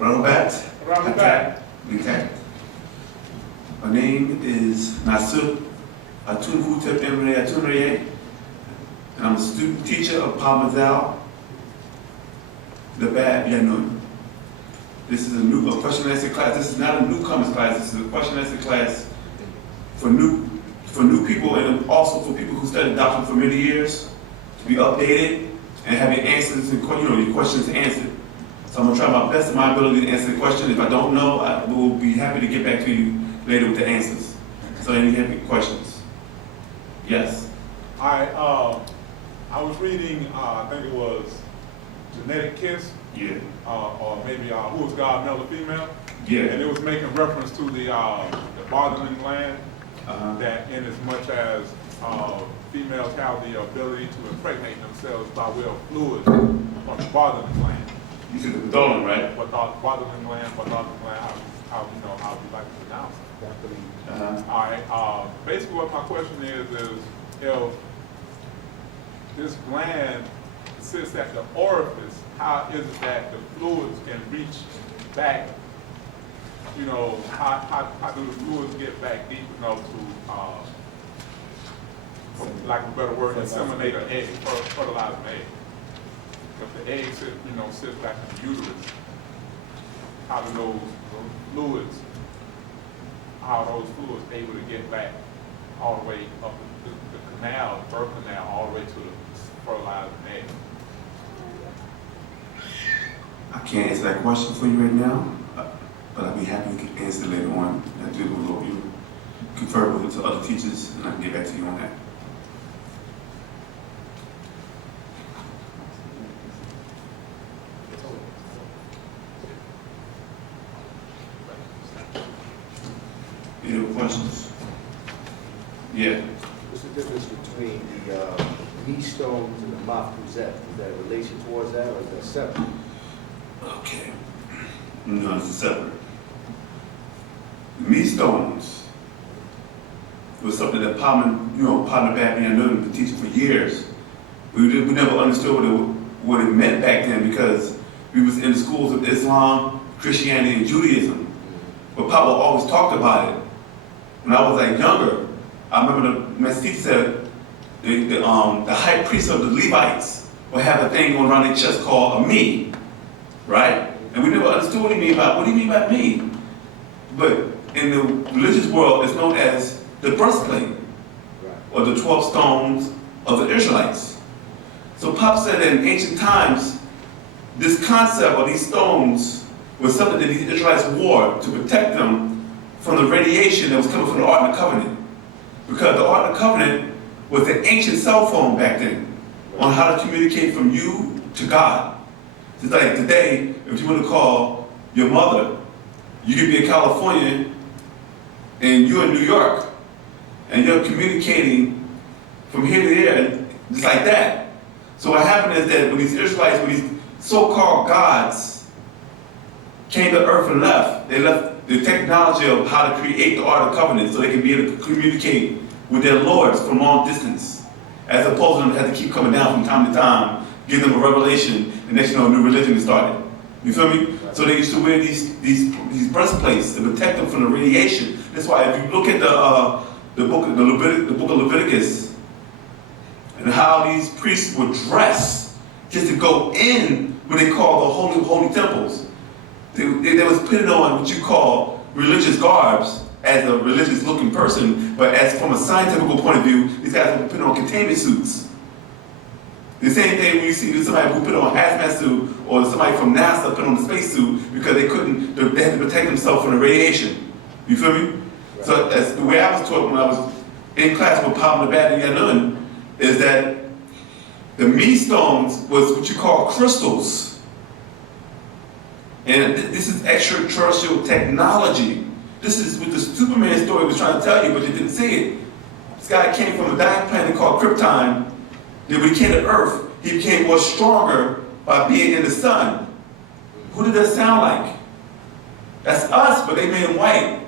Wu-Sabat. Wu-Sabat. Okay. My name is Nasir Wu-Sabat, and I'm a student teacher of Parmazal, the Bad Yanun. This is a question and answer class. This is not a newcomers class. This is a question and answer class for new people, and also for people who studied doctrine for many years, to be updated and have your answers and your questions answered. So I'm gonna try my best of my ability to answer the question. If I don't know, I will be happy to get back to you later with the answers. So any questions? Yes. I was reading, I think it was Genetic Kiss. Yeah. Or maybe Who is God, Male or Female? Yeah. And it was making reference to the bargaining gland, that in as much as females have the ability to impregnate themselves by way of fluid from the bargaining gland. You said the Badolin, right? Bargaining gland, how you like to pronounce it. All right. Basically, what my question is if this gland sits at the orifice, how is it that the fluids can reach back? How do the fluids get back deep enough to, for lack of a better word, inseminate an egg, fertilize an egg? If the egg sits back in the uterus, how do those fluids able to get back all the way up the canal, the birth canal, all the way to the fertilizing egg? I can't answer that question for you right now, but I'll be happy to answer later on. I do you confer with it to other teachers, and I can get back to you on that. Any other questions? Yeah. What's the difference between the knee stones and the mafuzet? Is there a relation towards that, or is that separate? Okay. No, it's separate. The meat stones was something that Partner back then been teaching for years. We never understood what it meant back then because we was in the schools of Islam, Christianity, and Judaism. But Papa always talked about it. When I was younger, I remember the master teacher said the high priest of the Levites would have a thing going around their chest called a me, right? And we never understood what he mean by, what do you mean by me? But in the religious world, it's known as the breastplate, or the 12 stones of the Israelites. So Pop said that in ancient times, this concept of these stones was something that these Israelites wore to protect them from the radiation that was coming from the Ark of the Covenant. Because the Ark of the Covenant was the ancient cell phone back then on how to communicate from you to God. It's like today, if you want to call your mother, you could be in California and you're in New York and you're communicating from here to there, just like that. So what happened is that when these Israelites, when these so-called gods came to earth and left, they left the technology of how to create the Ark of the Covenant so they can be able to communicate with their lords from long distance, as opposed to them had to keep coming down from time to time, give them a revelation, and next a new religion is started. You feel me? So they used to wear these breastplates to protect them from the radiation. That's why if you look at the book of Leviticus, and how these priests would dress just to go in what they call the holy temples. They was putting on what you call religious garbs as a religious looking person, but as from a scientific point of view, these guys would put on containment suits. The same thing when you see somebody who put on a hazmat suit or somebody from NASA put on a space suit because they had to protect themselves from the radiation. You feel me? Right. So that's the way I was taught when I was in class with Pablo Bad and Yanun, is that the me stones was what you call crystals. And this is extraterrestrial technology. This is what the Superman story was trying to tell you, but you didn't see it. This guy came from a dying planet called Krypton. Then when he came to Earth, he became more stronger by being in the sun. Who did that sound like? That's us, but they made him white.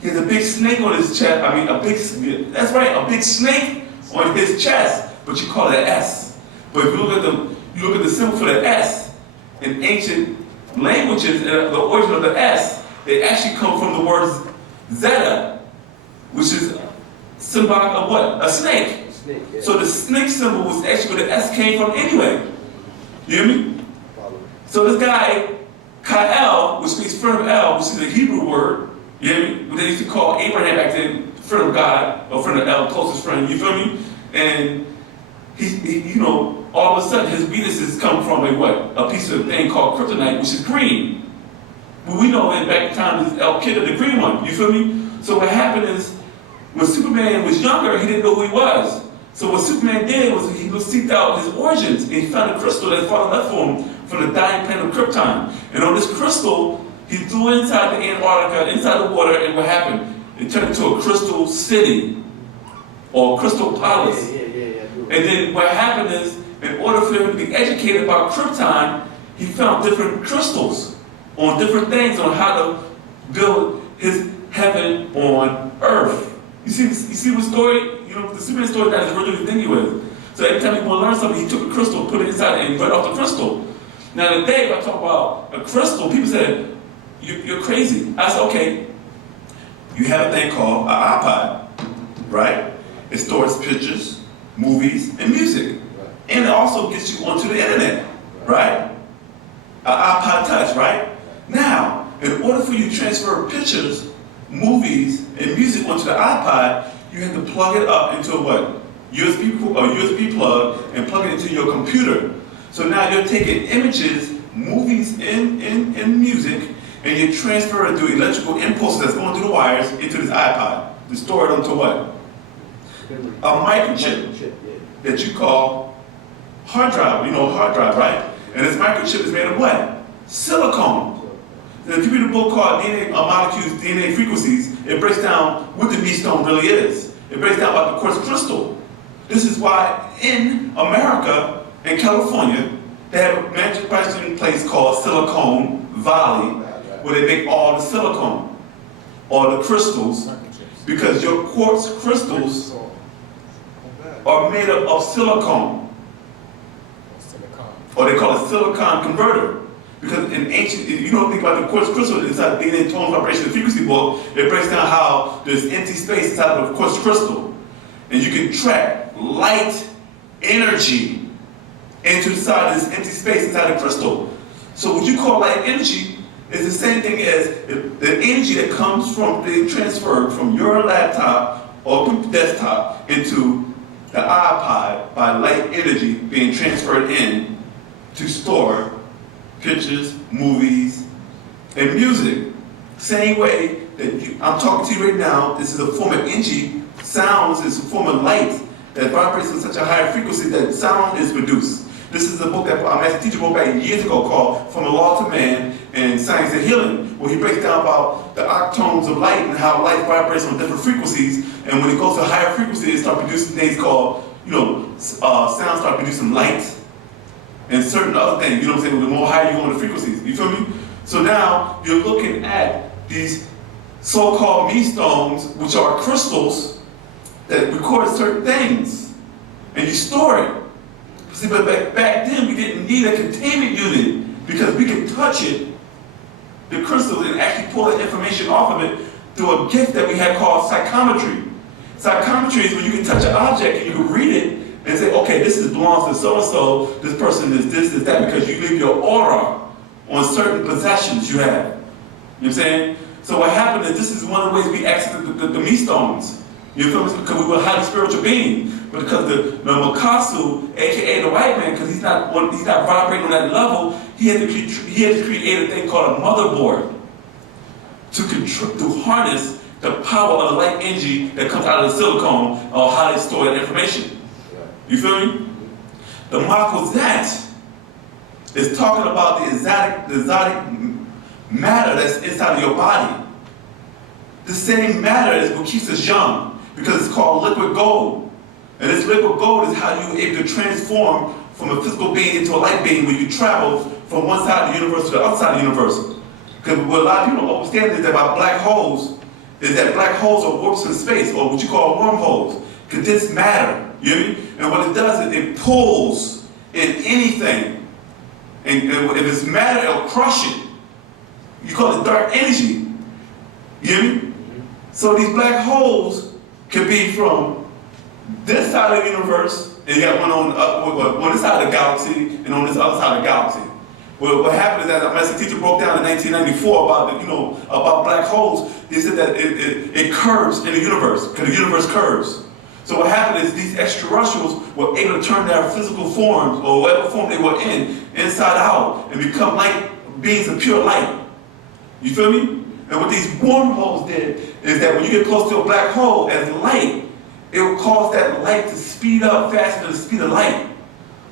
He has a big snake on his chest. That's right, a big snake on his chest, but you call it an S. But if you look at the symbol for the S in ancient languages, the origin of the S, it actually comes from the word zeta, which is symbolic of what? A snake. Snake, yeah. So the snake symbol was actually where the S came from anyway. You hear me? Follow. So this guy, Ka'el, which means friend of El, which is a Hebrew word, you hear me? What they used to call Abraham back then, friend of God, or friend of El, closest friend, you feel me? And he you know, all of a sudden his weaknesses come from a what? A piece of thing called kryptonite, which is green. But we know that back in time, El Kid, the green one, you feel me? So what happened is, when Superman was younger, he didn't know who he was. So what Superman did was he seeked out his origins, and he found a crystal that his father left for him from the dying planet of Krypton. And on this crystal, he threw it inside the Antarctica, inside the water, and what happened? It turned into a crystal city, or crystal palace. Yeah. And then what happened is, in order for him to be educated about Krypton, he found different crystals on different things on how to build his heaven on earth. You see what story? You know, the Superman story that is really the thing he was. So every time he wanted to learn something, he took a crystal, put it inside, and read off the crystal. Now today, if I talk about a crystal, people said, you're crazy. I said, okay, you have a thing called an iPod, right? It stores pictures, movies, and music. Right. And it also gets you onto the internet, right? An iPod Touch, right? Now, in order for you to transfer pictures, movies, and music onto the iPod, you have to plug it up into a what? USB plug and plug it into your computer. So now you're taking images, movies, and music, and you're transferring through electrical impulses that's going through the wires into this iPod to store it onto what? A microchip Yeah. that you call hard drive. You know, hard drive, right? And this microchip is made of what? Silicone. If you read a book called DNA Molecules, DNA Frequencies, it breaks down what the meat stone really is. It breaks down about the quartz crystal. This is why in America, in California, they have a manufacturing place called Silicon Valley, where they make all the silicone, all the crystals, because your quartz crystals are made up of silicone, or they call it silicon converter. Because in ancient, you don't think about the quartz crystal inside the DNA tone vibration and frequency book, it breaks down how there's empty space inside of the quartz crystal. And you can track light energy into inside this empty space inside the crystal. So what you call light energy is the same thing as the energy that comes from being transferred from your laptop or desktop into the iPod by light energy being transferred in to store pictures, movies, and music. Same way that I'm talking to you right now, this is a form of energy. Sounds is a form of light that vibrates at such a higher frequency that sound is produced. This is a book that my master teacher wrote back years ago called From the Law to Man and Science of Healing, where he breaks down about the octones of light and how light vibrates on different frequencies. And when it goes to higher frequencies, it starts producing things called, sounds start producing light and certain other things, you know what I'm saying, the more higher you go on the frequencies, you feel me? So now you're looking at these so-called meat stones, which are crystals that record certain things, and you store it. See, but back then we didn't need a containment unit because we could touch it, the crystals, and actually pull the information off of it through a gift that we had called psychometry. Psychometry is when you can touch an object and you can read it and say, okay, this belongs to so-and-so, this person is this, is that, because you leave your aura on certain possessions you have. You know what I'm saying? So what happened is this is one of the ways we access the meat stones. You feel me? Because we were highly spiritual beings. But because the Makasu, aka the white man, because he's not vibrating on that level, he had to create a thing called a motherboard to harness the power of the light energy that comes out of the silicone or how they store that information. You feel me? The Wu-Sabat is talking about the exotic matter that's inside of your body. The same matter is what keeps us young, because it's called liquid gold. And this liquid gold is how you're able to transform from a physical being into a light being when you travel from one side of the universe to the other side of the universe. Because what a lot of people don't understand is that about black holes, is that black holes are warps in space, or what you call wormholes, condensed matter. You hear me? And what it does is it pulls in anything and if it's matter, it'll crush it. You call it dark energy. You hear me? So these black holes can be from this side of the universe, and you got one on this side of the galaxy, and on this other side of the galaxy. Well, what happened is that a master teacher broke down in 1994 about about black holes. He said that it curves in the universe, because the universe curves. So what happened is these extraterrestrials were able to turn their physical forms, or whatever form they were in, inside out, and become light beings of pure light. You feel me? And what these wormholes did is that when you get close to a black hole as light, it will cause that light to speed up faster than the speed of light.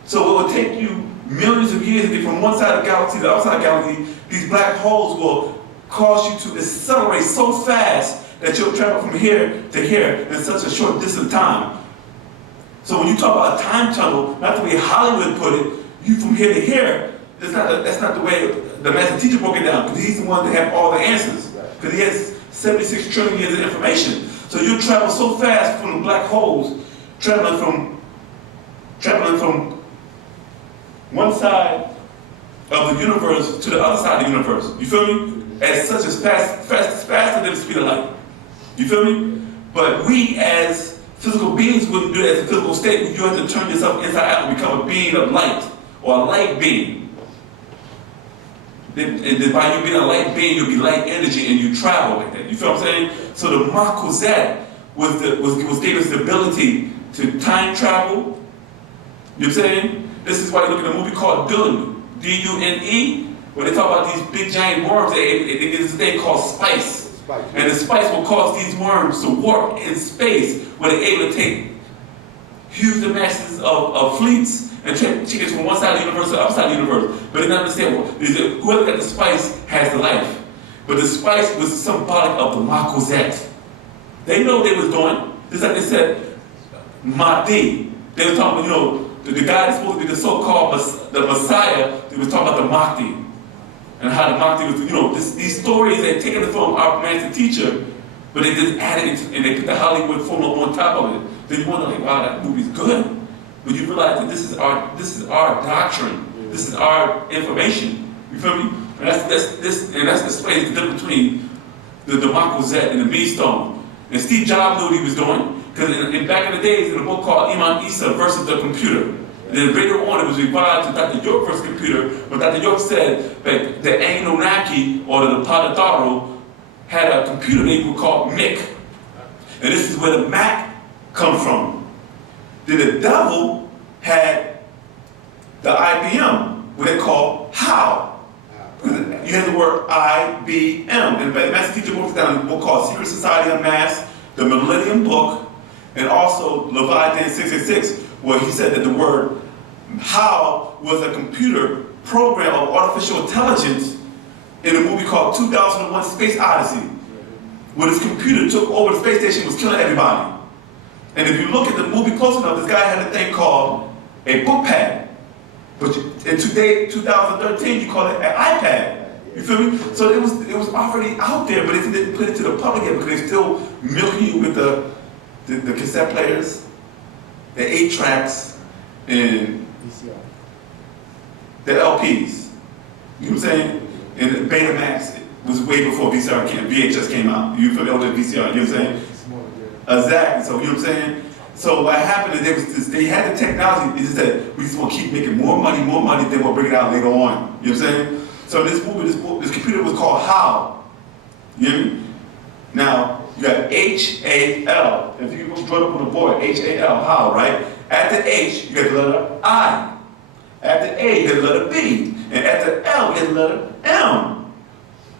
So it will take you millions of years to get from one side of the galaxy to the other side of the galaxy. These black holes will cause you to accelerate so fast that you'll travel from here to here in such a short distance of time. So when you talk about a time tunnel, not the way Hollywood put it, you from here to here, that's not the way the master teacher broke it down, because he's the one that had all the answers. Because he has 76 trillion years of information. So you travel so fast from the black holes, traveling from one side of the universe to the other side of the universe. You feel me? As such as faster than the speed of light. You feel me? But we as physical beings wouldn't do that as a physical state. You have to turn yourself inside out and become a being of light, or a light being. And by you being a light being, you'll be light energy, and you travel like that. You feel what I'm saying? So the Wu-Sabat gave us the ability to time travel. You know what I'm saying? This is why you look at a movie called Dune, D-U-N-E, where they talk about these big giant worms. They get this thing called spice. And the spice will cause these worms to warp in space, where they're able to take huge masses of fleets and take chickens from one side of the universe to the other side of the universe. But they don't understand, whoever got the spice has the life. But the spice was symbolic of the Wu-Sabat. They know what they was doing. Just like they said, Mahdi. They were talking about, the guy that's supposed to be the so-called the Messiah, they was talking about the Mahdi. And how the Mahdi was, these stories, they're taking it from our master teacher, but they just added it, and they put the Hollywood formula on top of it. Then you wonder, like, wow, that movie's good. But you realize that this is our doctrine. This is our information. You feel me? And that's displays the difference between the Wu-Sabat and the Meastone. And Steve Jobs knew what he was doing, because back in the days, in a book called Imam Isa versus the Computer. And then later on, it was revised to Dr. York versus Computer, but Dr. York said that the Anunnaki, or the Padataro, had a computer they would call Mick. And this is where the Mac comes from. Then the devil had the IBM, what they call How. You have the word IBM. And the master teacher broke it down in a book called Secret Society Unmasked, the Millennium Book, and also Leviathan 666, where he said that the word How was a computer program of artificial intelligence in a movie called 2001 Space Odyssey, where this computer took over the space station, was killing everybody. And if you look at the movie close enough, this guy had a thing called a book pad. But in today, 2013, you call it an iPad. You feel me? So it was already out there, but they didn't put it to the public yet, because they're still milking you with the cassette players, the 8-tracks, and the LPs. You know what I'm saying? And Betamax was way before VHS came out. You feel me? VCR, you know what I'm saying? Exactly. So you know what I'm saying? So what happened is they had the technology. It's just that we just want to keep making more money, then we'll bring it out later on. You know what I'm saying? So this computer was called How. You hear me? Now you got H-A-L. If you draw it up on the board, H-A-L, How, right? At the H, you got the letter I. At the A, you got the letter B. And at the L, you got the letter M.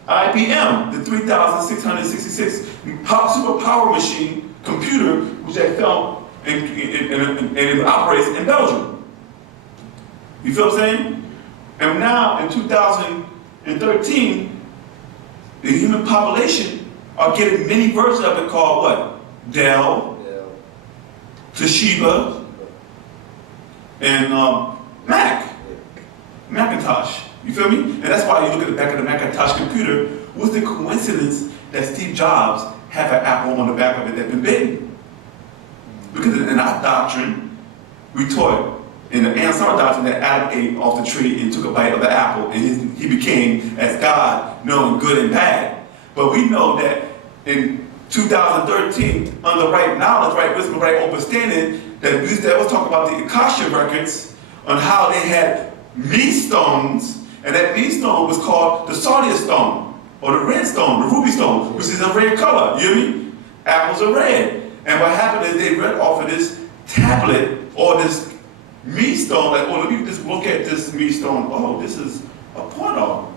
IBM, the 3666 superpower machine computer, which they found and it operates in Belgium. You feel what I'm saying? And now in 2013, the human population are getting many versions of it called what? Dell, Toshiba, and Macintosh. You feel me? And that's why you look at the back of the Macintosh computer. What's the coincidence that Steve Jobs have an apple on the back of it that's been bitten? Because in our doctrine, we taught in the Ansar doctrine that Adam ate off the tree and took a bite of the apple, and he became as God, knowing good and bad. But we know that in 2013, under right knowledge, right wisdom, right understanding, that was talking about the Akasha records on how they had meat stones, and that meat stone was called the sardius stone, or the red stone, the ruby stone, which is a red color. You hear me? Apples are red. And what happened is they read off of this tablet or this meat stone, like, oh, let me just look at this meat stone. Oh, this is a porno.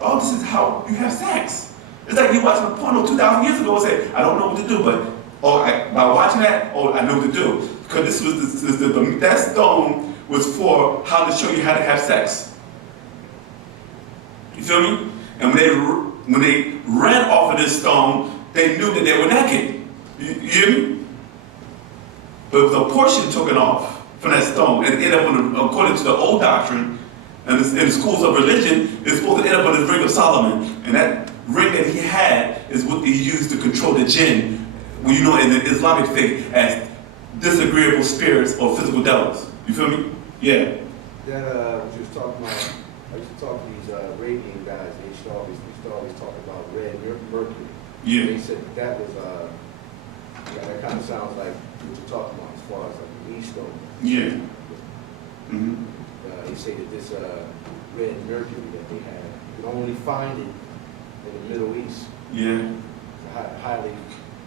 Oh, this is how you have sex. It's like you watching a porno 2,000 years ago and say, I don't know what to do, but by watching that, I know what to do. Because this was that stone was for how to show you how to have sex. You feel me? And when they read off of this stone, they knew that they were naked. You hear me? But it was a portion taken off from that stone, and it ended up, according to the old doctrine, and in the schools of religion, it's supposed to end up on this ring of Solomon. And that ring that he had is what he used to control the jinn, well, you know, in the Islamic faith, as disagreeable spirits or physical devils. You feel me? Yeah. That what you was talking about, I used to talk to these Arabian guys, they used to always talk about red mercury. Yeah. They said that was, that kind of sounds like what you're talking about as far as like the meat stone. Yeah. Mm-hmm. They say that this red mercury that they had, you can only find it in the Middle East. Yeah. It's a highly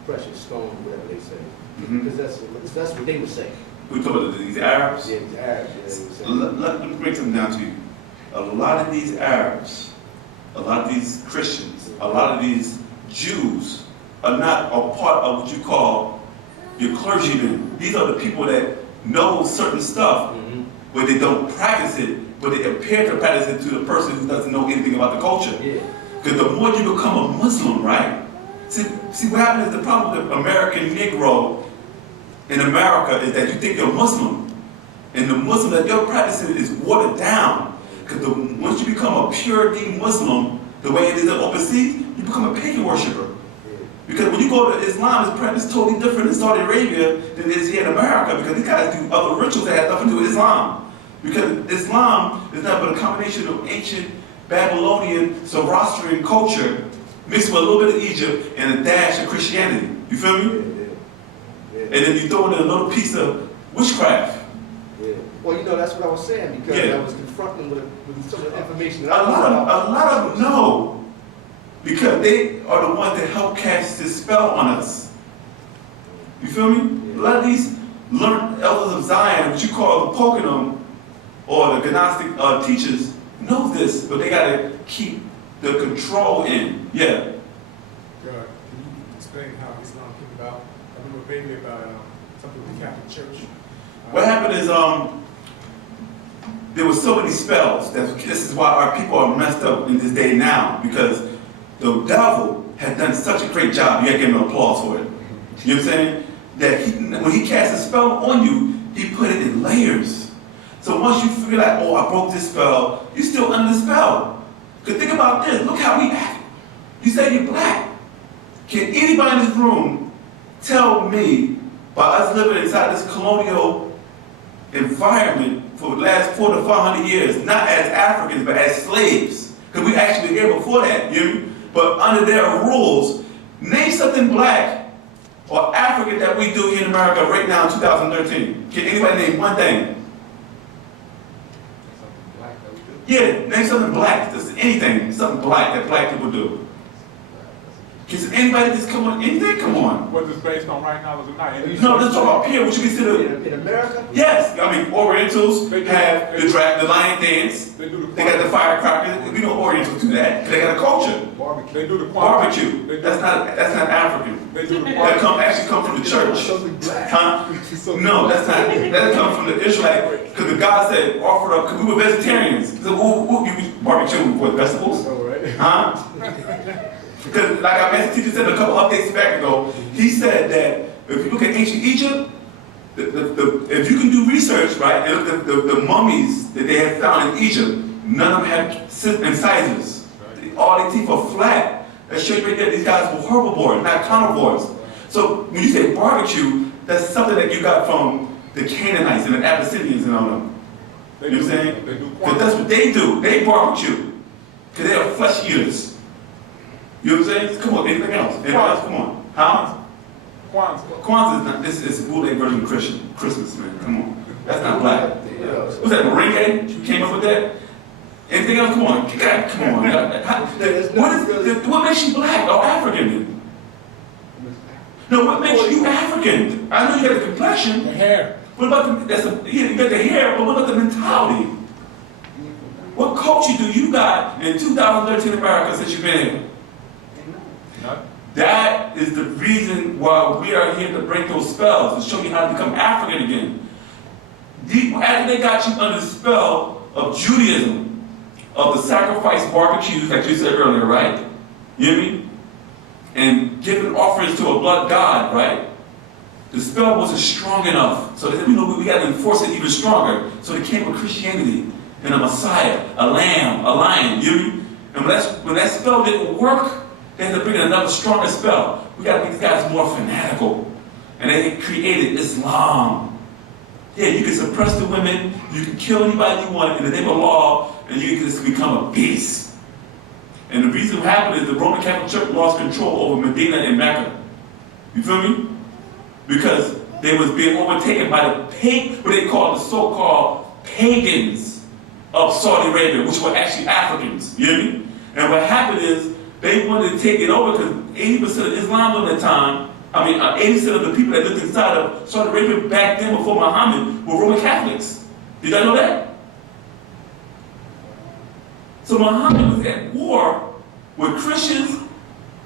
precious stone, whatever they say. Mm-hmm. Because that's what they would say. We talk about these Arabs. Yeah, these Arabs. Yeah, they would say. Let me break something down to you. A lot of these Arabs, a lot of these Christians, a lot of these Jews are not a part of what you call your clergymen. These are the people that know certain stuff, but they don't practice it, but they appear to practice it to the person who doesn't know anything about the culture. Yeah. Because the more you become a Muslim, right? See what happens is the problem with the American Negro in America is that you think you're Muslim, and the Muslim that you're practicing is watered down. Because once you become a pure D Muslim, the way it is overseas, you become a pagan worshiper. Because when you go to Islam, it's totally different in Saudi Arabia than it is here in America, because these guys do other rituals that have nothing to do with Islam. Because Islam is not but a combination of ancient Babylonian, Zoroastrian culture mixed with a little bit of Egypt and a dash of Christianity. You feel me? Yeah. And then you throw in a little piece of witchcraft. Yeah. Well, you know, that's what I was saying, because Yeah. I was confronting with some of the information that A I was lot of them know. Because they are the ones that help cast this spell on us. You feel me? A lot of these learned elders of Zion, what you call the Pokenum, or the Gnostic teachers, know this, but they gotta keep the control in. Yeah. Can you explain how Islam came about? I remember vaguely about something with the Catholic Church. What happened is there were so many spells. This is why our people are messed up in this day now, because the devil had done such a great job. You gotta give him applause for it. You know what I'm saying? That when he cast a spell on you, he put it in layers. So once you feel like, oh, I broke this spell, you're still under the spell. Because think about this, look how we act. You say you're black. Can anybody in this room tell me, by us living inside this colonial environment for the last 400 to 500 years, not as Africans, but as slaves? Because we actually were here before that, you know? But under their rules, name something black or African that we do here in America right now in 2013. Can anybody name one thing? Something black that we do. Yeah, name something black. Just anything, something black that black people do. Can anybody just come on? Anything? Come on. What is based on right now is not. No, let's talk about here. What you consider? in America? Yes, I mean Orientals have the lion dance. They do the They got the firecrackers. We know Orientals do that. They got a culture. barbecue. They do the Barbecue. They do, That's not African. They do the That barbecue. actually come from the church. Something black. Huh? No, that's not. That comes from the Israelite. Because the God said, offer up, because we were vegetarians. So you barbecue with vegetables? Oh, right. Huh? Because like our master teacher said a couple updates back ago, he said that if you look at ancient Egypt, if you can do research, right, and look at the mummies that they have found in Egypt, none of them have incisors. All their teeth are flat. That shows you right there, these guys were herbivores, not carnivores. So when you say barbecue, that's something that you got from the Canaanites and the Abyssinians and all them. You know what I'm saying? They do Because that's what they do. They barbecue. Because they are flesh eaters. You know what I'm saying? Come on, anything else? Anything else? Come on. Huh? Kwanzaa. Kwanzaa is not, this is bootleg version of Christmas, man. Come on. That's not black. You know, Was that Merengue? You came up with that? Anything else? Come on. God, come on. What makes you black or African then? No, what makes you African? I know you got the complexion. The hair. What about you got the hair, but what about the mentality? What culture do you got in 2013 America since you've been here? None. That is the reason why we are here to break those spells, to show you how to become African again. After they got you under the spell of Judaism, of the sacrifice barbecues, like you said earlier, right? You hear me? And giving offerings to a blood god, right? The spell wasn't strong enough. So they said, we got to enforce it even stronger. So they came with Christianity and a Messiah, a lamb, a lion, you hear me? And when that spell didn't work, they had to bring in another stronger spell. We got to make these guys more fanatical. And they created Islam. Yeah, you can suppress the women, you can kill anybody you want in the name of law, and you can just become a beast. And the reason what happened is the Roman Catholic Church lost control over Medina and Mecca. You feel me? Because they was being overtaken by what they call the so-called pagans of Saudi Arabia, which were actually Africans. You hear me? And what happened is they wanted to take it over because 80% of Islam at that time, 80% of the people that lived inside of Saudi Arabia back then before Muhammad were Roman Catholics. Did y'all know that? So Muhammad was at war with Christians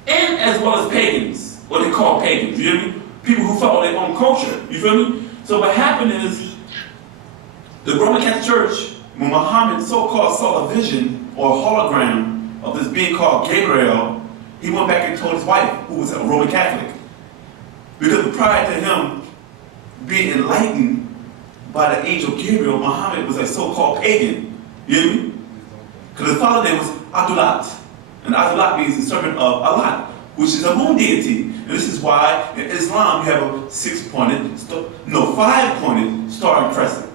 and as well as pagans, what they call pagans, you hear me? People who follow their own culture, you feel me? So what happened is, the Roman Catholic Church, when Muhammad so-called saw a vision or a hologram of this being called Gabriel, he went back and told his wife, who was a Roman Catholic. Because prior to him being enlightened by the angel Gabriel, Muhammad was a so-called pagan. You hear me? Because his father's name was Adulat. And Adulat means the servant of Allah, which is a moon deity. And this is why in Islam you have a 5-pointed star and crescent.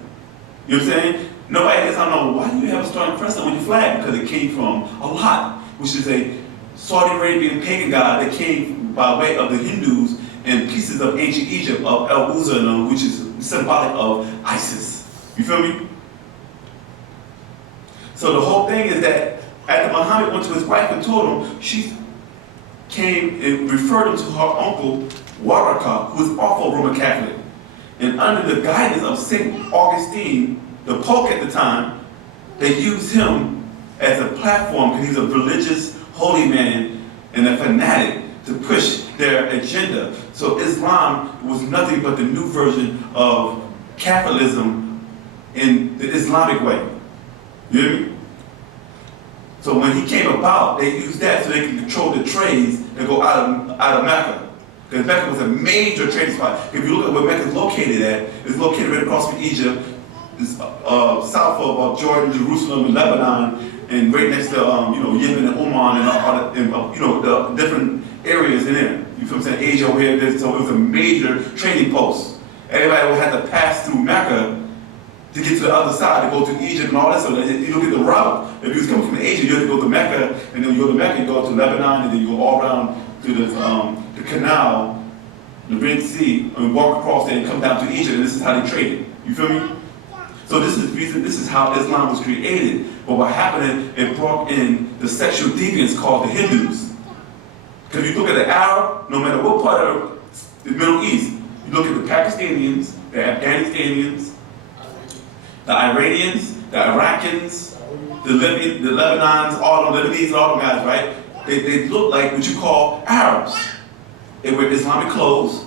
You know what I'm saying? Nobody in Islam knows, why do you have a star and crescent on your flag? Because it came from Allah, which is a Saudi Arabian pagan god that came by way of the Hindus and pieces of ancient Egypt, of El-Uzza, which is symbolic of Isis. You feel me? So the whole thing is that after Muhammad went to his wife and told him, she came and referred him to her uncle, Waraka, who was also a Roman Catholic. And under the guidance of St. Augustine, the Pope at the time, they used him as a platform because he's a religious, holy man and a fanatic to push their agenda. So Islam was nothing but the new version of Catholicism in the Islamic way. You hear me? So when he came about, they used that so they could control the trades that go out of Mecca. Because Mecca was a major trading spot. If you look at where Mecca is located at, it's located right across from Egypt, it's, south of Jordan, Jerusalem, and Lebanon, and right next to Yemen and Oman and the different areas in there. You feel what I'm saying? Asia over here. So it was a major trading post. Everybody would have to pass through Mecca to get to the other side, to go to Egypt and all that. So you look at the route. If you was coming from Asia, you had to go to Mecca, and then you go to Mecca, you go to Lebanon, and then you go all around to the canal, the Red Sea, and walk across there and come down to Egypt, and this is how they traded. You feel me? So this is how Islam was created. But what happened is it brought in the sexual deviants called the Hindus. Because if you look at the Arab, no matter what part of the Middle East, you look at the Pakistanians, the Afghanistanians, the Iranians, the Iraqis, the Lebanons, all the Lebanese, all the guys, right? They look like what you call Arabs. They wear Islamic clothes,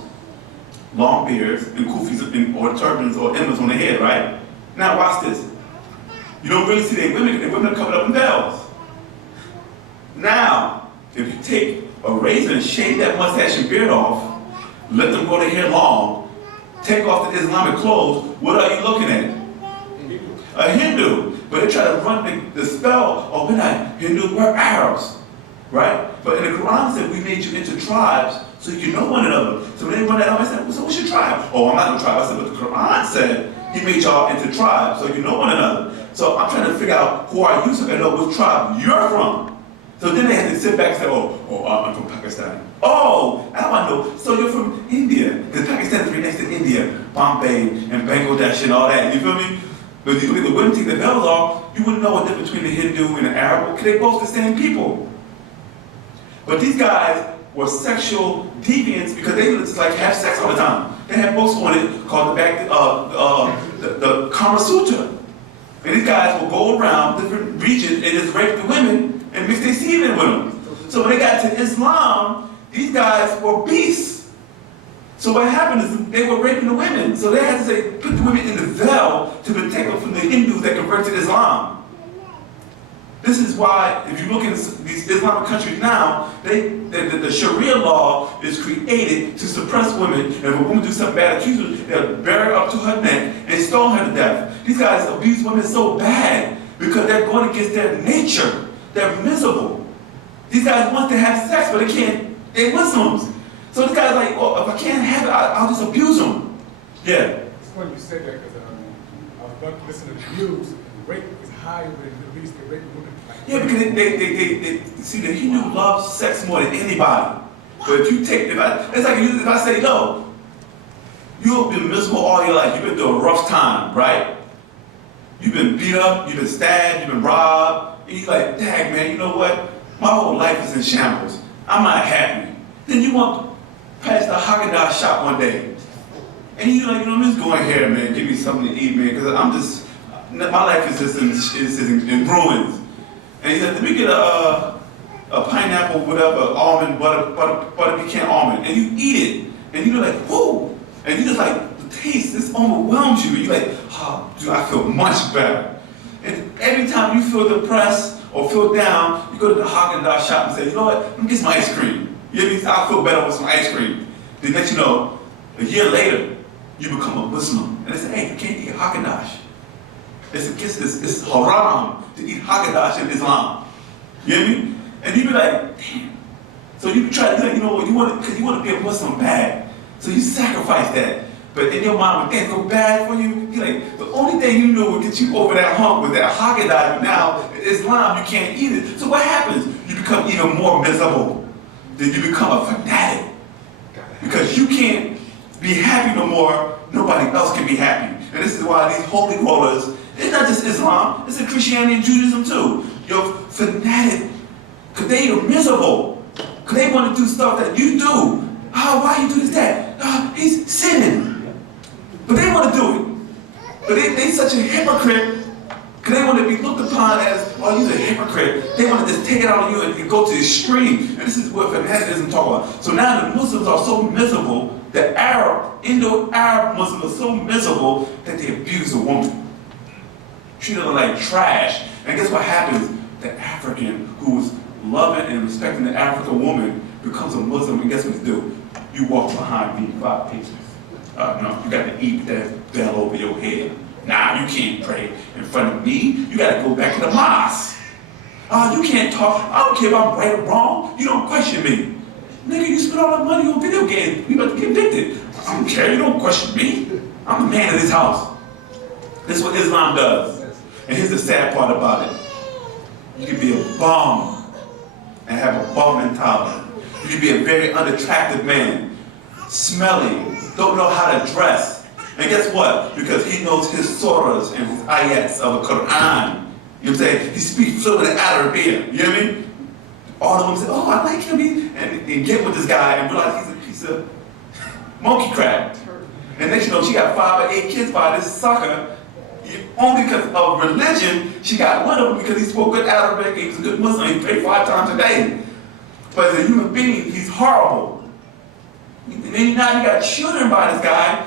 long beards, and kufis or turbans or emblems on their head, right? Now watch this. You don't really see their women, because their women are covered up in veils. Now, if you take a razor and shave that mustache and beard off, let them grow their hair long, take off the Islamic clothes, what are you looking at? A Hindu. But they try to run the spell, oh, we're not Hindu, we're Arabs. Right? But in the Quran it said we made you into tribes so you know one another. So when they run that out, I said, so what's your tribe? Oh, I'm not a tribe. I said, but the Quran said He made y'all into tribes, so you know one another. So I'm trying to figure out who are you so I can know which tribe you're from. So then they had to sit back and say, I'm from Pakistan. Oh, I want to know, so you're from India. Because Pakistan is right next to India, Bombay, and Bangladesh and all that, you feel me? But if you look at the women take the veils off, you wouldn't know what difference between the Hindu and the Arab, because they're both the same people. But these guys were sexual deviants because they just like have sex all the time. They have books on it called the Kama Sutra. And these guys will go around different regions and just rape the women and mix their seed in with them. So when they got to Islam, these guys were beasts. So what happened is they were raping the women. So they had to say, put the women in the veil to protect them from the Hindus that converted to Islam. This is why, if you look at these Islamic countries now, the Sharia law is created to suppress women. And if a woman do something bad, accuse her, they'll bury her up to her neck and stone her to death. These guys abuse women so bad because they're going against their nature. They're miserable. These guys want to have sex, but they can't. They're Muslims. So this guy's like, oh, if I can't have it, I'll just abuse them. Yeah. It's funny you said that because I was about to listen to the news. Rape is higher than the Middle East. They rape women. Yeah, because they see, the Hindu loves sex more than anybody. But if you take, it's like if I say, no, you've been miserable all your life. You've been through a rough time, right? You've been beat up, you've been stabbed, you've been robbed. And you're like, dang, man, you know what? My whole life is in shambles. I'm not happy. Then you want to pass the Haagen-Dazs shop one day. And you're like, I'm just going here, man, give me something to eat, man, because my life is just in ruins. And he said, let me get a pineapple, whatever, almond, butter pecan almond. And you eat it. And you're like, whoa. And you just like, the taste, this overwhelms you. And you're like, oh, dude, I feel much better. And every time you feel depressed or feel down, you go to the Haagen-Dazs shop and say, you know what, let me get some ice cream. You know what I mean? I'll feel better with some ice cream. Then next you know, a year later, you become a Muslim. And they say, hey, you can't eat Haagen-Dazs. It's haram to eat Haagen-Dazs in Islam. You know what I mean? And you be like, damn. So you try to, you know what, because you want to be a Muslim bad. So you sacrifice that. But in your mind, when things go bad for you, you're like, the only thing you know will get you over that hump with that Haagen-Dazs. But now, in Islam, you can't eat it. So what happens? You become even more miserable. Then you become a fanatic. Because you can't be happy no more, nobody else can be happy. And this is why these holy rollers, it's not just Islam, it's in Christianity and Judaism too. You're fanatic, because they are miserable. Because they want to do stuff that you do. Why you do this, that? He's sinning. But they want to do it. But they such a hypocrite, because they want to be looked upon as, oh, you're a hypocrite. They want to just take it out on you and go to the extreme. And this is what fanaticism talk about. So now the Muslims are so miserable, the Indo-Arab Muslims are so miserable that they abuse a woman. Treat her like trash. And guess what happens? The African who is loving and respecting the African woman becomes a Muslim, and guess what you do? You walk behind me 5 paces. No, you got to eat that veil over your head. Nah, you can't pray in front of me. You got to go back to the mosque. You can't talk. I don't care if I'm right or wrong. You don't question me. Nigga, you spend all that money on video games. You about to get evicted. I don't care. You don't question me. I'm the man of this house. This is what Islam does. And here's the sad part about it. You can be a bum and have a bum mentality. You can be a very unattractive man, smelly, don't know how to dress. And guess what? Because he knows his surahs and his ayats of the Quran. You know what I'm saying? He speaks fluent Arabic. You know what I mean? All of them say, oh, I like him. And get with this guy and realize he's a piece of monkey crap. And next you know, she got 5 or 8 kids by this sucker. Only because of religion, she got one of them because he spoke good Arabic, he was a good Muslim, he prayed 5 times a day. But as a human being, he's horrible. And then now you got children by this guy,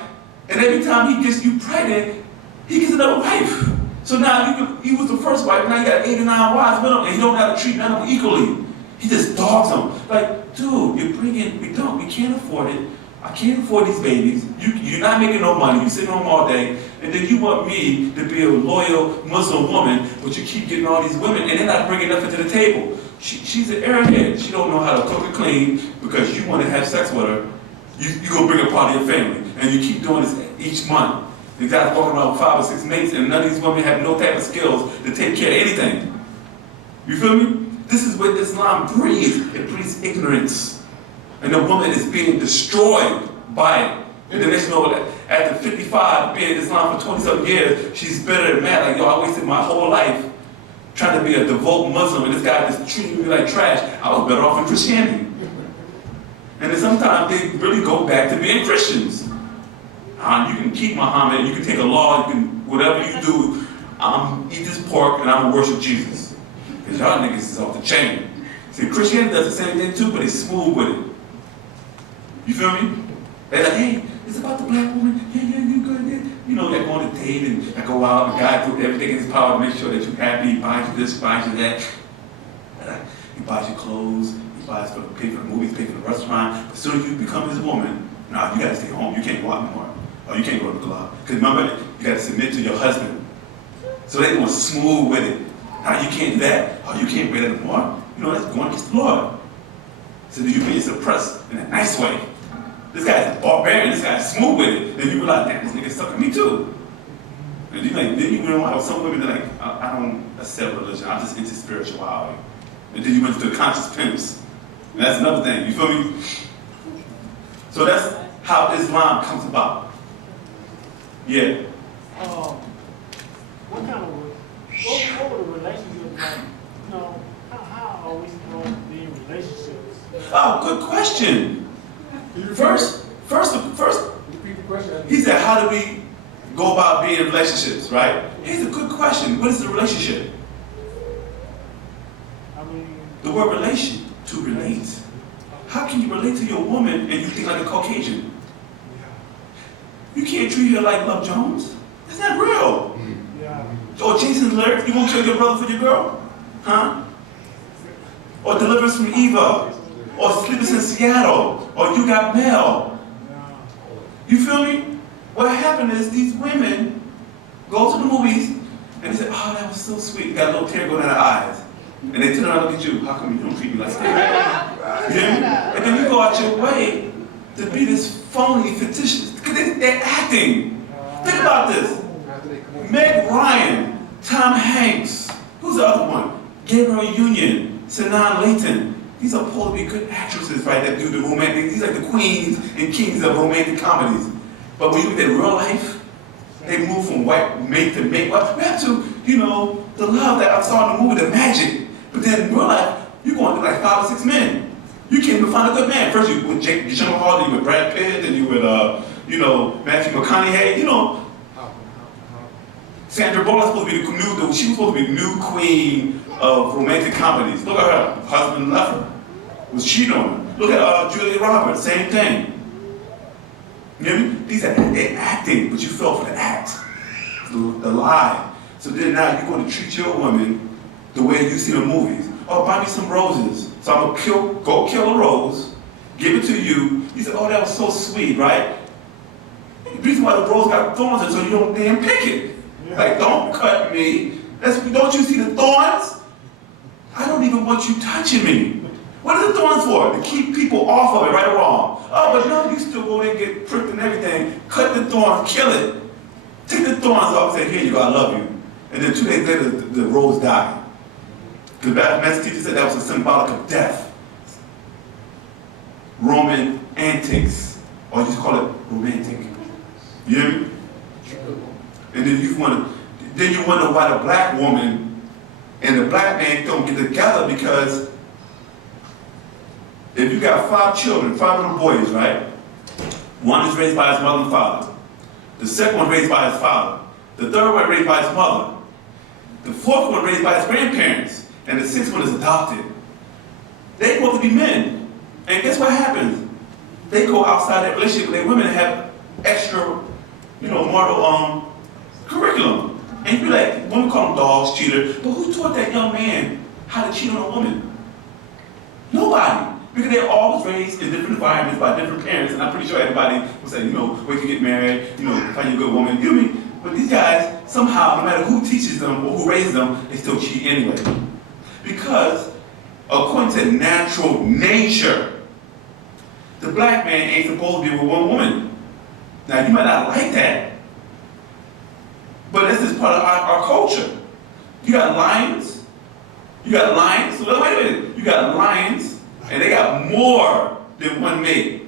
and every time he gets you pregnant, he gets another wife. So now he was the first wife, now you got 8 or 9 wives with him, and he don't have to treat none of them equally. He just dogs them. Like, dude, you're bringing, we can't afford it. I can't afford these babies. You're not making no money. You're sitting home all day. And then you want me to be a loyal Muslim woman, but you keep getting all these women, and they're not bringing nothing to the table. She's an airhead. She don't know how to cook and clean because you want to have sex with her. You go bring a part of your family, and you keep doing this each month. The guys walking around with 5 or 6 mates, and none of these women have no type of skills to take care of anything. You feel me? This is what Islam breeds. It breeds ignorance. And the woman is being destroyed by it. And the next know that after 55, being in Islam for 20-something years, she's bitter and mad. Like, yo, I wasted my whole life trying to be a devout Muslim, and this guy is treating me like trash. I was better off in Christianity. And then sometimes they really go back to being Christians. You can keep Muhammad, you can take a law, you can, whatever you do, eat this pork and I'm gonna worship Jesus. Because y'all niggas is off the chain. See, Christianity does the same thing too, but it's smooth with it. You feel me? They're like, hey, it's about the black woman, yeah, you good, yeah. You know, they're going to date and they go out and God do everything in his power to make sure that you're happy, he buys you this, buys you that. He buys you clothes, he buys for pay for the movies, pay for the restaurant. But as soon as you become his woman, nah, you gotta stay home, you can't go out anymore. Or you can't go to the club. Because remember, you gotta submit to your husband. So they going smooth with it. Now you can't do that. Oh, you can't wear that anymore. You know, that's going against the Lord. So then you're being suppressed in a nice way. This guy's a barbarian, this guy's smooth with it. Then you realize, damn, this nigga's sucking me too. And then you realize some women are like, I don't accept religion, I'm just into spirituality. And then you went to the conscious pimps. And that's another thing, you feel me? So that's how Islam comes about. Yeah. What kind of, what would a relationship like? You know, how are we supposed to be in relationships? Oh, good question. First, Repeat the question. he said, how do we go about being in relationships, right? Here's a good question. What is the relationship? I mean, The word relation, to relate. How can you relate to your woman and you think like a Caucasian? You can't treat her like Love Jones. That's not real. yeah. Or Jason's lyrics, you won't kill your brother for your girl? Huh? Or Deliverance from Eva. Or Sleepless in Seattle. Or You Got Mail. You feel me? What happened is these women go to the movies and they say, oh, that was so sweet. You got a little tear going down their eyes. And they turn around and look at you. How come you don't treat me like that? You hear me? And then you go out your way to be this phony, fictitious, because they're acting. Think about this. Meg Ryan, Tom Hanks, who's the other one? Gabrielle Union, Sanaa Lathan. These are supposed to be good actresses, right, that do the romantic, these are the queens and kings of romantic comedies. But when you look at real life, they move from white mate to mate. Well, we have to, you know, the love that I saw in the movie, the magic. But then in real life, you're going through like 5 or 6 men. You can't even find a good man. First you with Jake Gyllenhaal, then you with Brad Pitt, then you with, you know, Matthew McConaughey. You know, Sandra Bullock's supposed to be she was supposed to be the new queen of romantic comedies. Look at her, husband left her, was cheating on her. Look at Julia Roberts, same thing. You hear me? They're acting, but you fell for the act, the lie. So then now you're going to treat your woman the way you see the movies. Oh, buy me some roses. So I'm gonna go kill a rose, give it to you. You say, oh, that was so sweet, right? The reason why the rose got thorns is so you don't damn pick it. Like, don't cut me. Don't you see the thorns? I don't even want you touching me. What are the thorns for? To keep people off of it, right or wrong. Oh, but no, you still go there and get pricked and everything. Cut the thorns, kill it. Take the thorns off and say, here you go, I love you. And then 2 days later, the rose died. Because the math teacher said that was a symbolic of death. Roman antics, or you just call it romantic. You hear me? And then you wonder why the black woman and the black man don't get together, because if you got 5 children, 5 little boys, right? One is raised by his mother and father. The second one raised by his father. The third one raised by his mother. The fourth one raised by his grandparents. And the 6th one is adopted. They're supposed to be men. And guess what happens? They go outside their relationship with their women and have extra, you know, moral curriculum. And you be like, women call them dogs, cheaters, but who taught that young man how to cheat on a woman? Nobody. Because they're always raised in different environments by different parents, and I'm pretty sure everybody will say, you know, where you get married, you know, find you a good woman, you know what I mean? But these guys, somehow, no matter who teaches them or who raises them, they still cheat anyway. Because, according to natural nature, the black man ain't supposed to be with one woman. Now, you might not like that, But this is part of our culture. You got lions. So wait a minute. You got lions, and they got more than one mate.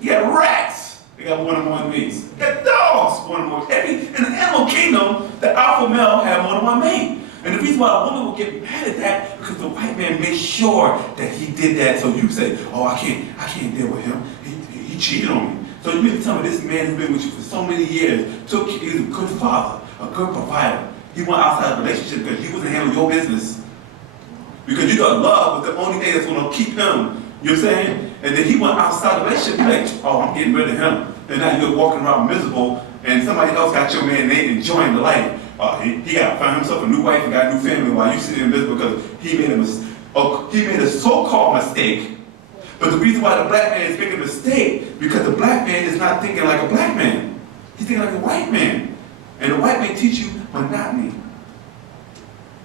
You got rats. They got more than one mate. You got dogs, more than one mate. In the animal kingdom, the alpha male had more than one mate. And the reason why a woman will get mad at that because the white man made sure that he did that. So you say, oh, I can't deal with him. He cheated on me. So you mean to tell me this man who's been with you for so many years, he's a good father, a good provider. He went outside the relationship because he wasn't handling your business. Because you thought love was the only thing that's going to keep him. You know what I'm saying? And then he went outside the relationship. You're like, oh, I'm getting rid of him. And now you're walking around miserable, and somebody else got your man and they enjoying the life. He got to find himself a new wife and got a new family while you sitting in miserable because he made a so-called mistake. But the reason why the black man is making a mistake, because the black man is not thinking like a black man. He's thinking like a white man. And the white man teach you monotony.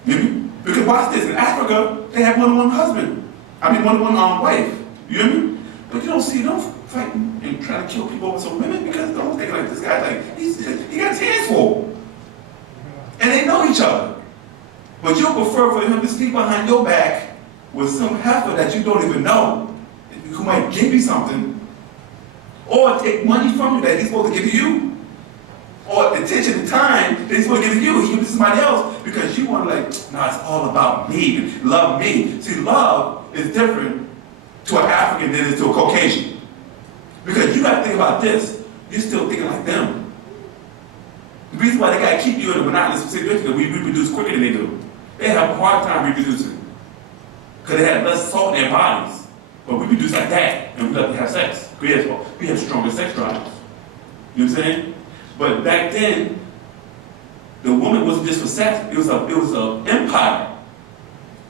You hear me? Because watch this, in Africa, they have more than one husband. More than one wife. You hear me? But you don't see them fighting and trying to kill people over some women because they're all thinking like this guy, like, he got his hands full. And they know each other. But you prefer for him to speak behind your back with some heifer that you don't even know, who might give you something, or take money from you that he's supposed to give to you, or attention and time that he's supposed to give to you, he gives to somebody else, because you want to like, nah, it's all about me, love me. See, love is different to an African than it is to a Caucasian. Because you got to think about this, you're still thinking like them. The reason why they got to keep you in a monotonous situation is because we reproduce quicker than they do. They have a hard time reproducing because they have less salt in their bodies. But we reproduce like that, and we love to have sex. We have stronger sex drives. You know what I'm saying? But back then, the woman wasn't just for sex. It was an empire.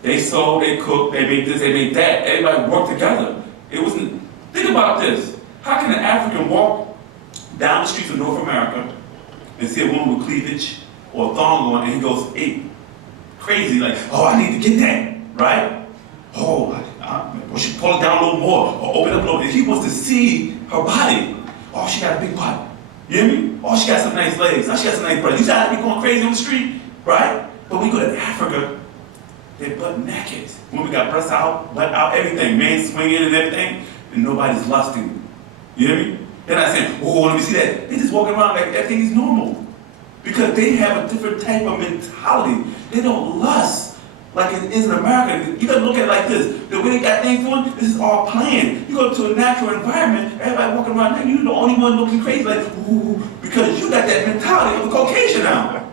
They sold, they cooked, they made this, they made that. Everybody worked together. It wasn't. Think about this. How can an African walk down the streets of North America and see a woman with cleavage or a thong on, and he goes, hey, crazy, like, oh, I need to get that, right? Oh, we should pull it down a little more, or open up a little. If he wants to see her body, oh, she got a big butt. You hear me? Oh, she got some nice legs. Oh, she got some nice breasts. You got to be going crazy on the street, right? But when you go to Africa, they're butt naked. Women got breasts out, butt out, everything. Men swinging and everything, and nobody's lusting. You hear me? They're not saying, oh, let me see that. They're just walking around like everything is normal. Because they have a different type of mentality. They don't lust like it is in America. You gotta look at it like this. The way they got things going, this is all planned. You go to a natural environment, everybody walking around like you're the only one looking crazy, like, ooh, because you got that mentality of a Caucasian now.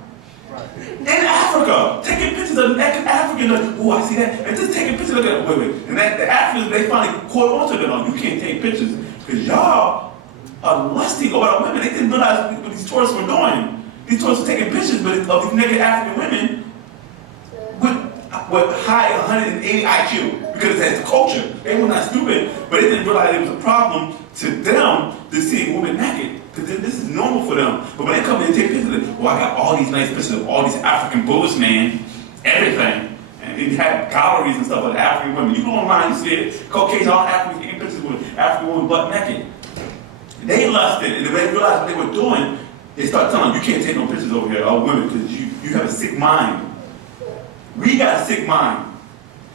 Right. In Africa, taking pictures of naked African, like, oh, I see that, and just taking pictures of that, wait. And that, the Africans, they finally caught on to them, you can't take pictures, because y'all are lusting over our women. They didn't realize what these tourists were doing. These tourists were taking pictures of these naked African women with high 180 IQ, because that's the culture. They were not stupid, but they didn't realize it was a problem to them to see a woman naked, because this is normal for them. But when they come in and take pictures, well, I got all these nice pictures of all these African bullets, man, everything. And they have galleries and stuff of African women. You go online, you see it, Caucasian, all Africans taking pictures with African women butt naked. They lusted, and when they realized what they were doing, they start telling them, you can't take no pictures over here of women because you have a sick mind. We got a sick mind.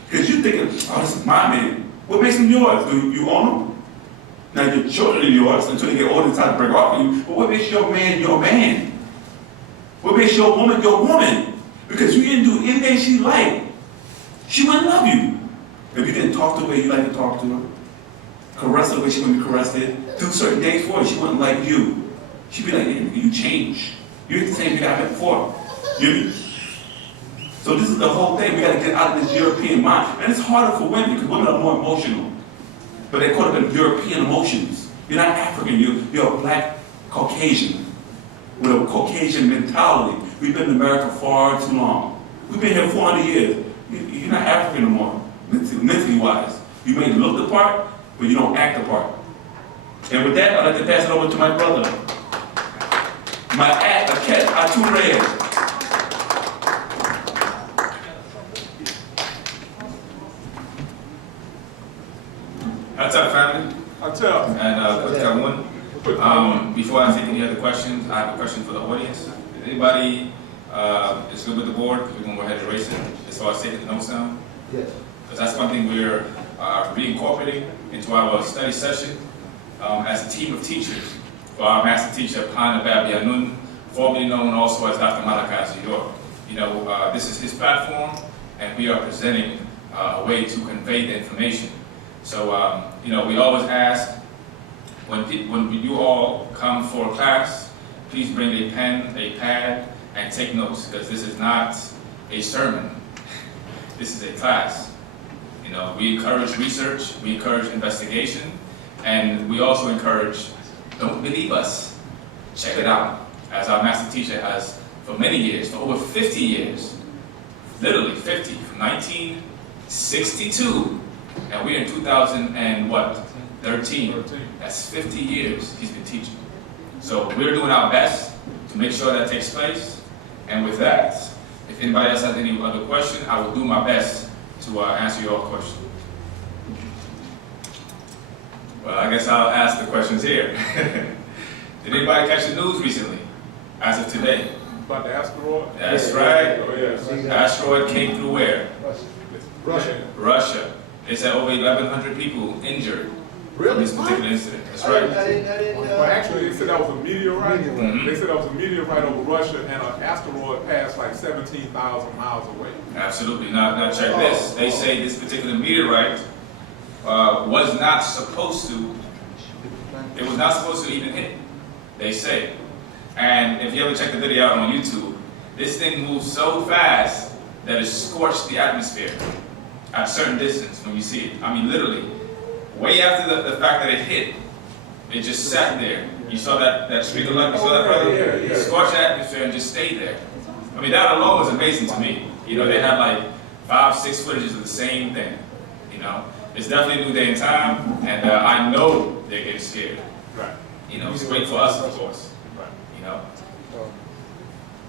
Because you're thinking, oh, this is my man. What makes them yours? Do you own them? Now your children are yours until they get older and start to break off of you. But what makes your man your man? What makes your woman your woman? Because you didn't do anything she liked, she wouldn't love you. If you didn't talk the way you like to talk to her, caress her the way she wouldn't be caressed, do certain things for her, she wouldn't like you. She'd be like, hey, you change. You're the same thing I had before. You hear me? So this is the whole thing. We got to get out of this European mind. And it's harder for women because women are more emotional. But they're caught up in European emotions. You're not African. You're a black Caucasian with a Caucasian mentality. We've been in America far too long. We've been here 400 years. You're not African anymore, mentally wise. You may look the part, but you don't act the part. And with that, I'd like to pass it over to my brother. My cat, Atu Reyes. What's up, family? What's up? And Pt.1. Before I take any other questions, I have a question for the audience. Anybody is good with the board? We're gonna go ahead and erase it as far as taking the notes down. Yes. Because that's one thing we're reincorporating into our study session as a team of teachers for our master teacher, Pt.1 Yanun, formerly known also as Dr. Malachi York. You know, this is his platform, and we are presenting a way to convey the information. So, you know, we always ask, when you all come for class, please bring a pen, a pad, and take notes, because this is not a sermon. This is a class. You know, we encourage research, we encourage investigation, and we also encourage, don't believe us, check it out. As our master teacher has for many years, for over 50 years, literally 50, from 1962, and we're in 2013. That's 50 years he's been teaching. So we're doing our best to make sure that takes place. And with that, if anybody else has any other question, I will do my best to answer your question. Well, I guess I'll ask the questions here. Did anybody catch the news recently, as of today? About the asteroid? That's right. Oh, yes. The asteroid came through where? Russia. Russia. They said over 1,100 people injured from this particular incident. That's I right. didn't, Well, actually, they said that was a meteorite. Mhm. They said that was a meteorite over Russia, and an asteroid passed like 17,000 miles away. Absolutely. Now check this. They say this particular meteorite was not supposed to. It was not supposed to even hit. They say. And if you ever check the video out on YouTube, this thing moves so fast that it scorched the atmosphere at a certain distance when you see it. I mean, literally, way after the fact that it hit, it just sat there. You saw that streak of light, you saw that, brother? Yeah. It scorched the atmosphere and just stayed there. I mean, that alone was amazing to me. You know, they had like 5-6 footages of the same thing. You know, it's definitely a new day and time, and I know they're getting scared. Right. You know, it's great for us, of course. Right. You know,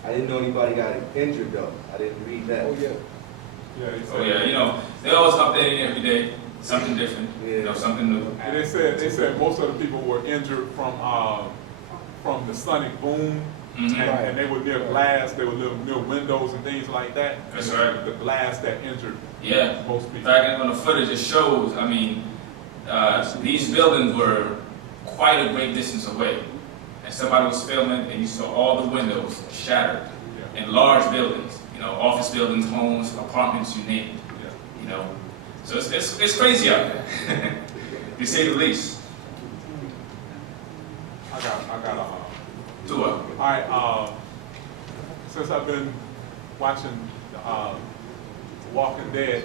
I didn't know anybody got injured though. I didn't read that. Yeah, they said. oh yeah, you know, they're always updating every day, something different. You know, something new. And they said most of the people were injured from the sonic boom, Mhm. and they were near glass, they were near windows and things like that. That's right. The glass that injured Yeah. most In people. fact, on the footage, it shows, I mean, these buildings were quite a great distance away. And somebody was filming, and you saw all the windows shattered Yeah. in large buildings, you know, office buildings, homes, apartments, you name it, Yeah. you know. So it's crazy out there, to say the least. I got Do it. all right, since I've been watching Walking Dead,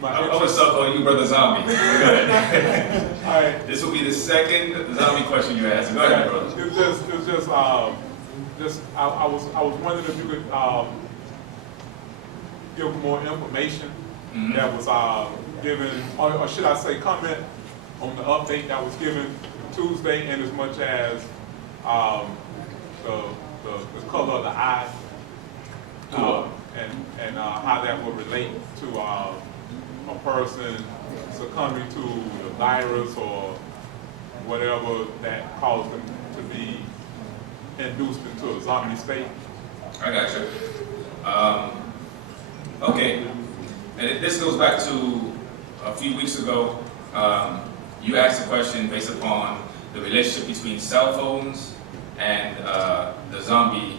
my I was interest, stuck on you, Brother Zombie. Go ahead. all right, This will be the second zombie question you ask. Go ahead, brother. it's just I was wondering if you could give more information Mhm. that was given, or should I say comment on the update that was given Tuesday, and as much as the color of the eye, and how that would relate to a person succumbing to the virus or whatever that caused them to be induced into a zombie state. I got you. Okay, and this goes back to a few weeks ago. You asked a question based upon the relationship between cell phones and the zombie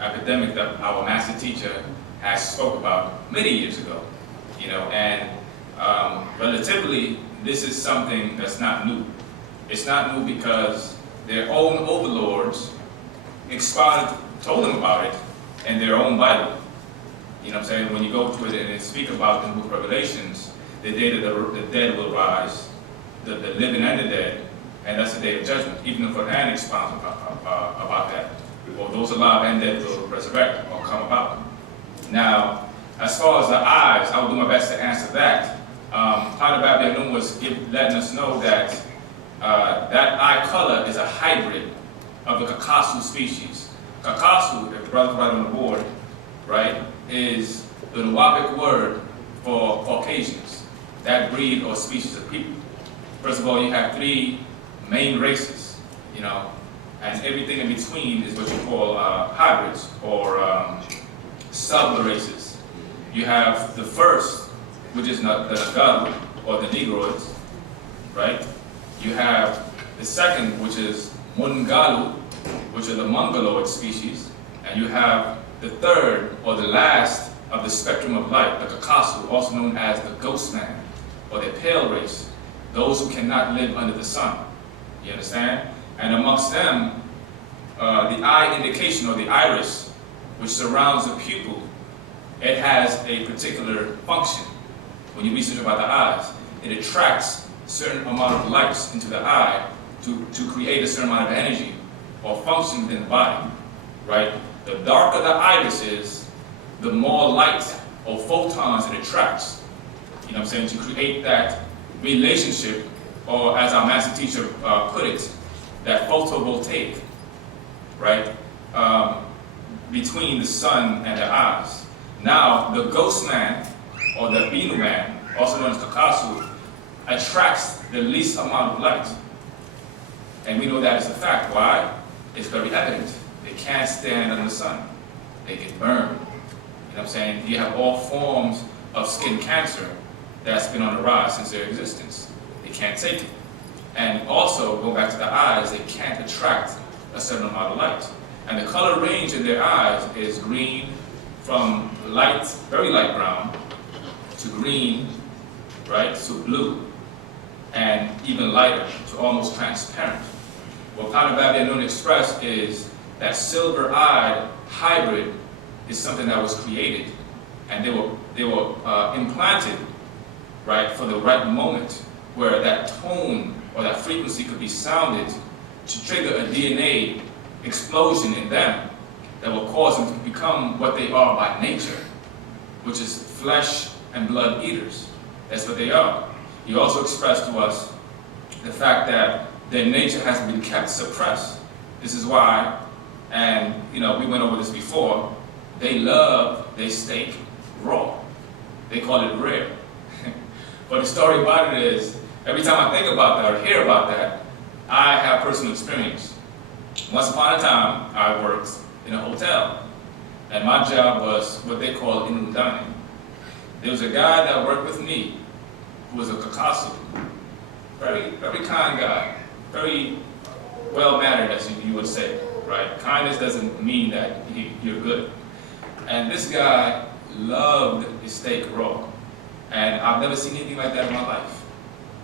epidemic that our master teacher has spoke about many years ago. You know, and relatively, this is something that's not new. It's not new because their own overlords told them about it in their own Bible. You know what I'm saying? When you go to it and it speak about in the book of Revelations, the day that the dead will rise, the living and the dead, and that's the day of judgment. Even the Quran expounds about that. Or those alive and dead will resurrect or come about. Now, as far as the eyes, I will do my best to answer that. Pt.1 Yanun was letting us know that that eye color is a hybrid of the Kakasu species. Kakasu, if the brother right on the board, right, is the Wu-nuwaupu word for Caucasians, that breed or species of people. First of all, you have 3 main races, you know, And everything in between is what you call hybrids or sub-races. You have the first, which is not the Nagaru or the Negroids, right? You have the second, which is Mungalu, which are the Mongoloid species, and you have the third or the last of the spectrum of light, the Kakasu, also known as the ghost man or the pale race, those who cannot live under the sun. You understand? And amongst them, the eye indication or the iris, which surrounds the pupil, it has a particular function. When you research about the eyes, it attracts a certain amount of lights into the eye to create a certain amount of energy or function within the body, right? The darker the iris is, the more light or photons it attracts. You know what I'm saying? To create that relationship, or as our master teacher put it, that photovoltaic, right? Between the sun and the eyes. Now, the ghost man, or the Binu man, also known as Kakasu, attracts the least amount of light. And we know that is a fact. Why? It's very evident. They can't stand under the sun. They get burned. You know what I'm saying? You have all forms of skin cancer that's been on the rise since their existence. They can't take it. And also, going back to the eyes, they can't attract a certain amount of light. And the color range in their eyes is green from light, very light brown, to green, right, to blue, and even lighter, to almost transparent. What Pt.1 Yanun expressed is that silver-eyed hybrid is something that was created, and they were implanted, right, for the right moment, where that tone or that frequency could be sounded to trigger a DNA explosion in them that will cause them to become what they are by nature, which is flesh and blood eaters. That's what they are. He also expressed to us the fact that their nature has been kept suppressed. This is why, and you know, we went over this before, they love their steak raw. They call it rare. But the story about it is, every time I think about that or hear about that, I have personal experience. Once upon a time, I worked in a hotel, and my job was what they call inundani. There was a guy that worked with me who was a Kakasu, very, very kind guy, very well-mannered, as you would say, right? Kindness doesn't mean that you're good. And this guy loved his steak raw, and I've never seen anything like that in my life.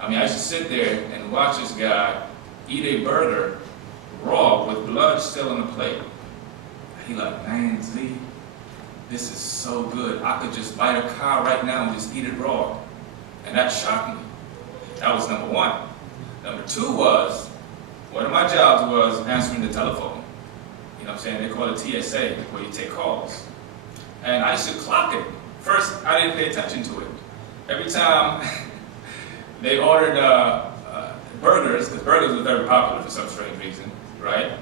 I mean, I used to sit there and watch this guy eat a burger raw with blood still on the plate. He like, man, Z, this is so good. I could just bite a cow right now and just eat it raw. And that shocked me. That was number one. Number two was, one of my jobs was answering the telephone. You know what I'm saying? They call it TSA, where you take calls. And I used to clock it. First, I didn't pay attention to it. Every time they ordered burgers, because burgers were very popular for some strange reason, right?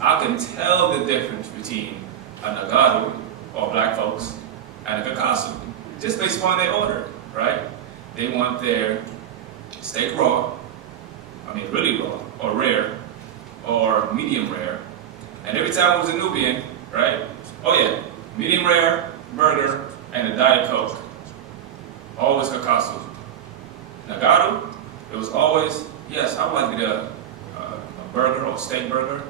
I can tell the difference between a Nagaru, or black folks, and a Kakasu, just based upon their order, right? They want their steak raw, I mean really raw, or rare, or medium rare. And every time it was a Nubian, right? Oh yeah, medium rare, burger, and a Diet Coke. Always Kakasu. Nagaru, it was always, yes, I would like to get a burger or steak burger.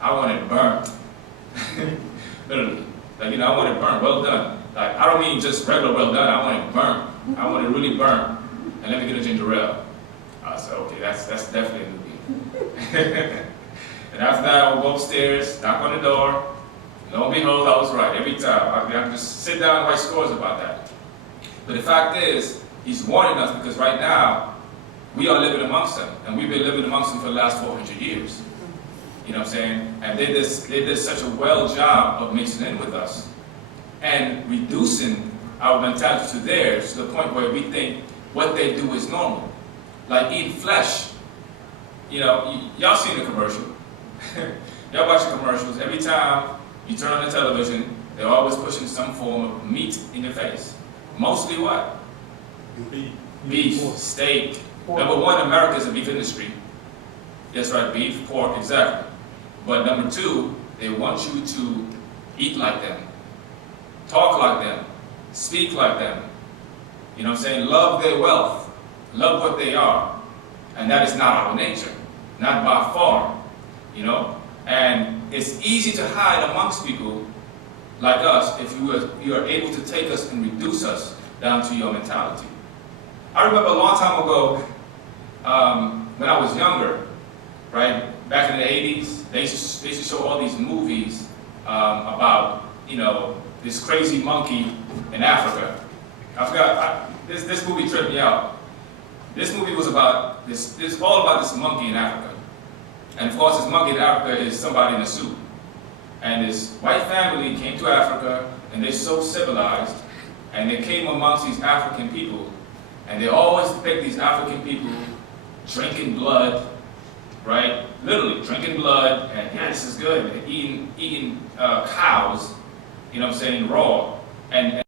I want it burnt. Literally. Like, you know, I want it burnt, well done. Like, I don't mean just regular well done, I want it burnt. I want it really burnt. And let me get a ginger ale. I said, okay, that's definitely a Nubian. And after that, I would go upstairs, knock on the door. Lo and behold, I was right every time. I can just sit down and write scores about that. But the fact is, he's warning us because right now, we are living amongst them. And we've been living amongst them for the last 400 years. You know what I'm saying? And they did such a well job of mixing in with us and reducing our mentality to theirs to the point where we think what they do is normal. Like eating flesh. You know, y'all seen the commercial. Y'all watch the commercials. Every time you turn on the television, they're always pushing some form of meat in your face. Mostly what? Beef, steak. Number one, America is a beef industry. That's right, beef, pork, exactly. But number two, they want you to eat like them, talk like them, speak like them. You know what I'm saying? Love their wealth, love what they are. And that is not our nature, not by far, you know? And it's easy to hide amongst people like us if you are able to take us and reduce us down to your mentality. I remember a long time ago, when I was younger, right, back in the 80s, they used to show all these movies about, you know, this crazy monkey in Africa. I forgot, this movie tripped me out. This movie was about, this all about this monkey in Africa. And of course, this monkey in Africa is somebody in a suit. And this white family came to Africa, and they're so civilized, and they came amongst these African people, and they always depict these African people drinking blood, right? Literally drinking blood, and yeah, this is good. And eating cows, you know what I'm saying, raw. And